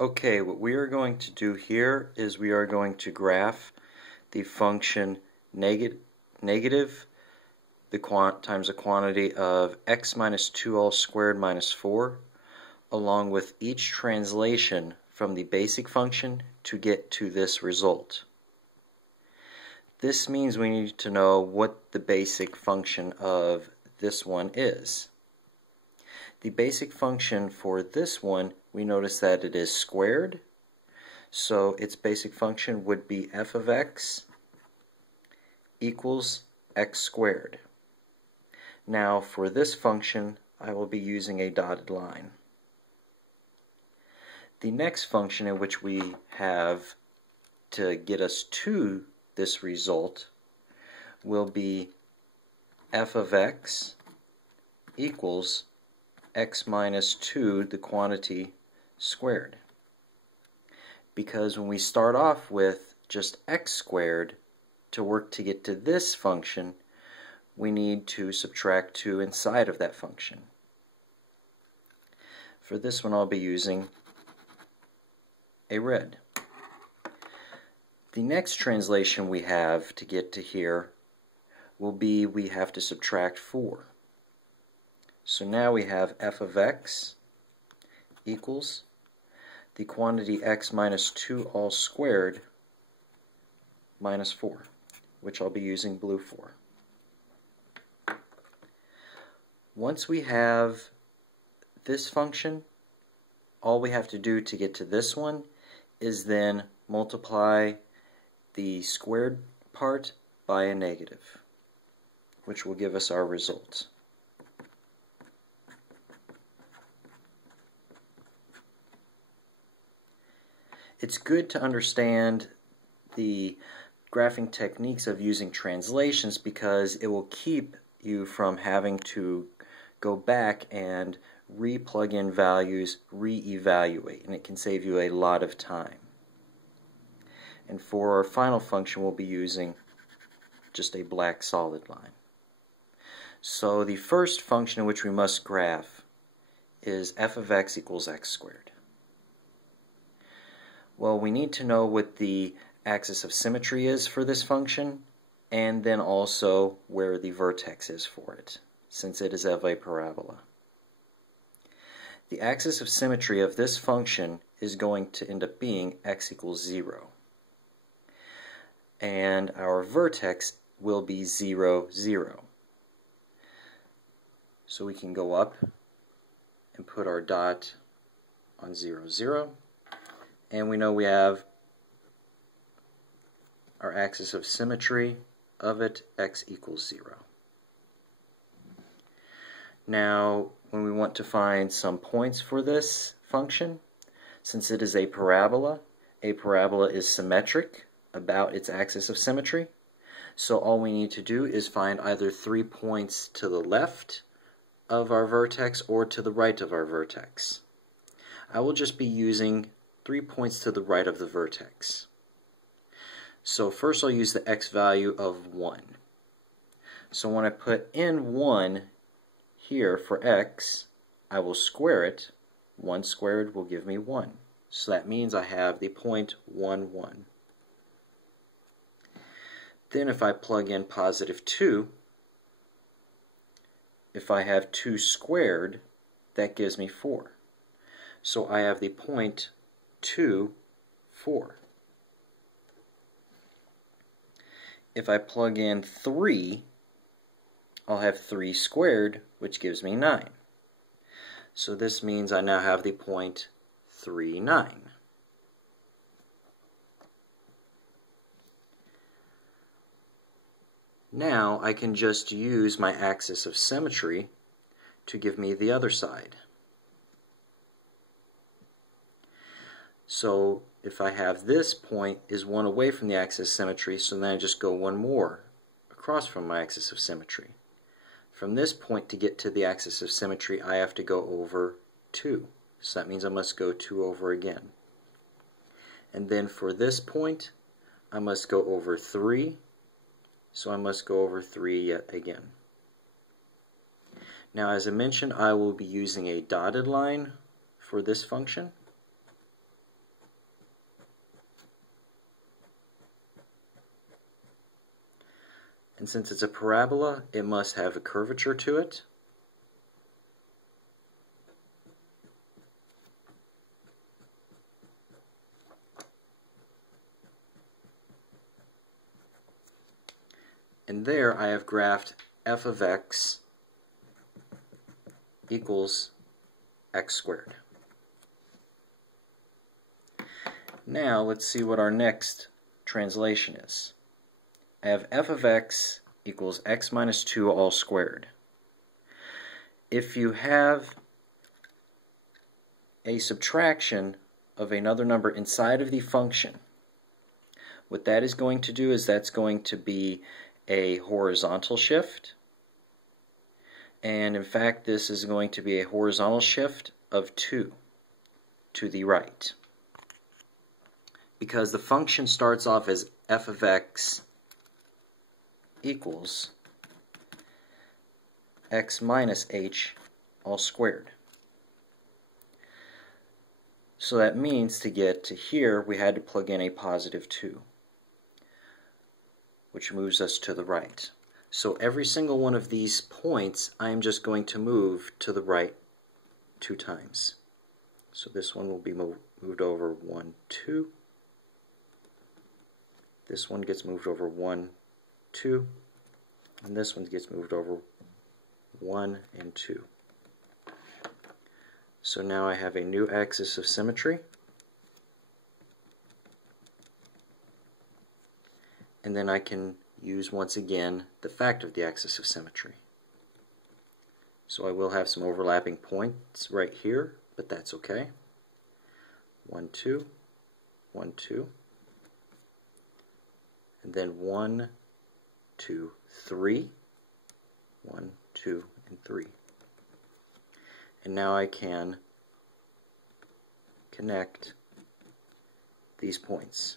Okay, what we are going to do here is we are going to graph the function negative times the quantity of x minus 2 all squared minus 4 along with each translation from the basic function to get to this result. This means we need to know what the basic function of this one is. The basic function for this one, we notice that it is squared, so its basic function would be f of x equals x squared. Now for this function, I will be using a dotted line. The next function in which we have to get us to this result will be f of x equals x minus 2, the quantity, squared. Because when we start off with just x squared, to work to get to this function, we need to subtract 2 inside of that function. For this one, I'll be using a red. The next translation we have to get to here will be we have to subtract 4. So now we have f of x equals the quantity x minus 2 all squared minus 4, which I'll be using blue for. Once we have this function, all we have to do to get to this one is then multiply the squared part by a negative, which will give us our result. It's good to understand the graphing techniques of using translations because it will keep you from having to go back and re-plug in values, re-evaluate, and it can save you a lot of time. And for our final function, we'll be using just a black solid line. So the first function in which we must graph is f of x equals x squared. Well, we need to know what the axis of symmetry is for this function, and then also where the vertex is for it, since it is of a parabola. The axis of symmetry of this function is going to end up being x equals 0. And our vertex will be 0, 0. So we can go up and put our dot on 0, 0. And we know we have our axis of symmetry of it, x equals 0. Now, when we want to find some points for this function, since it is a parabola is symmetric about its axis of symmetry. So all we need to do is find either 3 points to the left of our vertex or to the right of our vertex. I will just be using 3 points to the right of the vertex. So first I'll use the x value of 1. So when I put in 1 here for x, I will square it. 1 squared will give me 1. So that means I have the point 1, 1. Then if I plug in positive 2, if I have 2 squared, that gives me 4. So I have the point 2, 4. If I plug in 3, I'll have 3 squared, which gives me 9. So this means I now have the point 3, 9. Now I can just use my axis of symmetry to give me the other side. So if I have this point is 1 away from the axis of symmetry, so then I just go 1 more across from my axis of symmetry. From this point to get to the axis of symmetry, I have to go over 2. So that means I must go 2 over again. And then for this point, I must go over 3. So I must go over 3 yet again. Now, as I mentioned, I will be using a dotted line for this function. And since it's a parabola, it must have a curvature to it. And there I have graphed f of x equals x squared. Now let's see what our next translation is. I have f of x equals x minus 2 all squared. If you have a subtraction of another number inside of the function, what that is going to do is that's going to be a horizontal shift. And in fact, this is going to be a horizontal shift of 2 to the right, because the function starts off as f of x equals x minus h all squared. So that means to get to here we had to plug in a positive 2, which moves us to the right. So every single one of these points I am just going to move to the right 2 times. So this one will be moved over 1, 2. This one gets moved over 1, 2. And this one gets moved over 1 and 2. So now I have a new axis of symmetry. And then I can use once again the fact of the axis of symmetry. So I will have some overlapping points right here, but that's okay. 1, 2, 1, 2, and then 1, 2, 3, 1, 2, and 3. And now I can connect these points.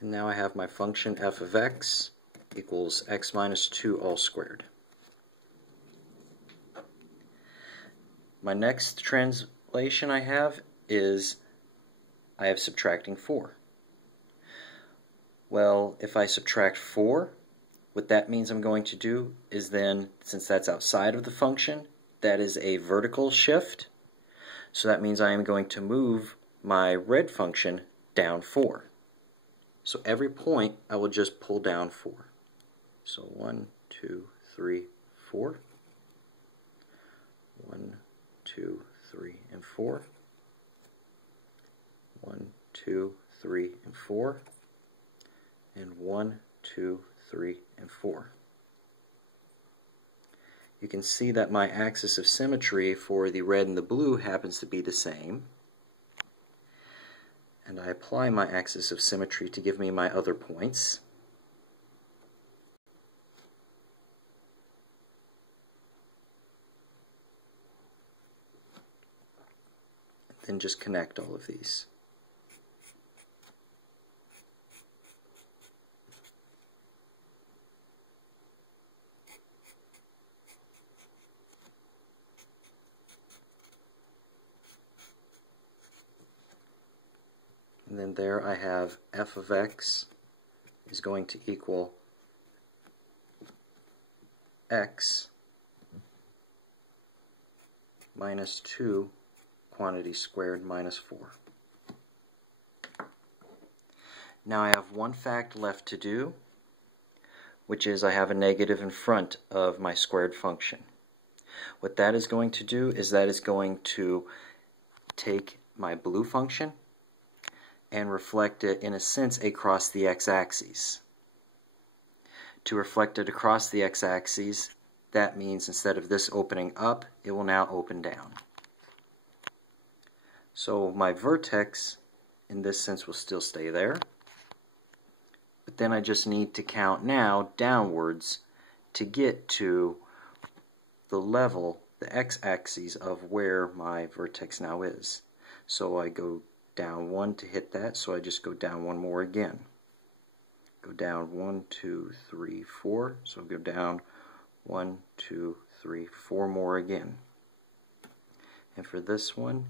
And now I have my function f of x equals x minus 2 all squared. My next translation I have is I have subtracting 4. Well, if I subtract 4, what that means I'm going to do is then, since that's outside of the function, that is a vertical shift. So that means I am going to move my red function down 4. So every point I will just pull down 4. So 1, 2, 3, 4. 1, 2, 3, and 4. 1, 2, 3, and 4. And 1, 2, 3, and 4. You can see that my axis of symmetry for the red and the blue happens to be the same. And I apply my axis of symmetry to give me my other points. Then just connect all of these. And then there I have f of x is going to equal x minus 2 quantity squared minus 4. Now I have one fact left to do, which is I have a negative in front of my squared function. What that is going to do is that is going to take my blue function and reflect it, in a sense, across the x-axis. To reflect it across the x-axis, that means instead of this opening up, it will now open down. So my vertex, in this sense, will still stay there. But then I just need to count now downwards to get to the level the x-axis of where my vertex now is. So I go down 1 to hit that, so I just go down 1 more again. Go down 1, 2, 3, 4, so go down 1, 2, 3, 4 more again. And for this one,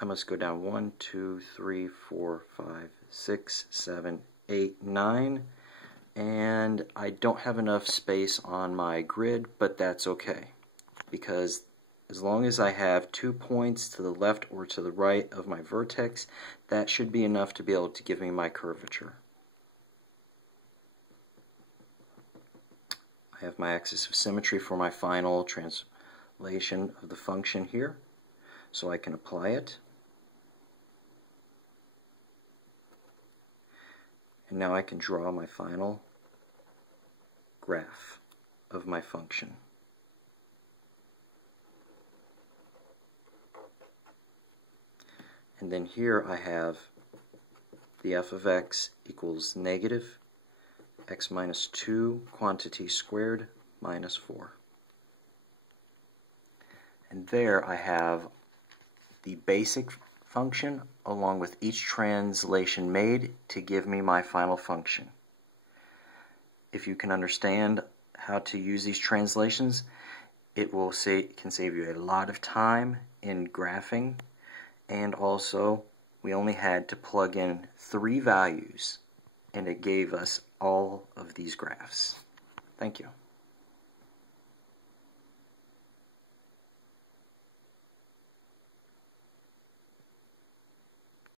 I must go down 1, 2, 3, 4, 5, 6, 7, 8, 9, and I don't have enough space on my grid, but that's okay, because as long as I have 2 points to the left or to the right of my vertex, that should be enough to be able to give me my curvature. I have my axis of symmetry for my final translation of the function here, so I can apply it. And now I can draw my final graph of my function. And then here I have the f of x equals negative x minus 2 quantity squared minus 4. And there I have the basic function along with each translation made to give me my final function. If you can understand how to use these translations, it can save you a lot of time in graphing, and also we only had to plug in 3 values and it gave us all of these graphs. Thank you.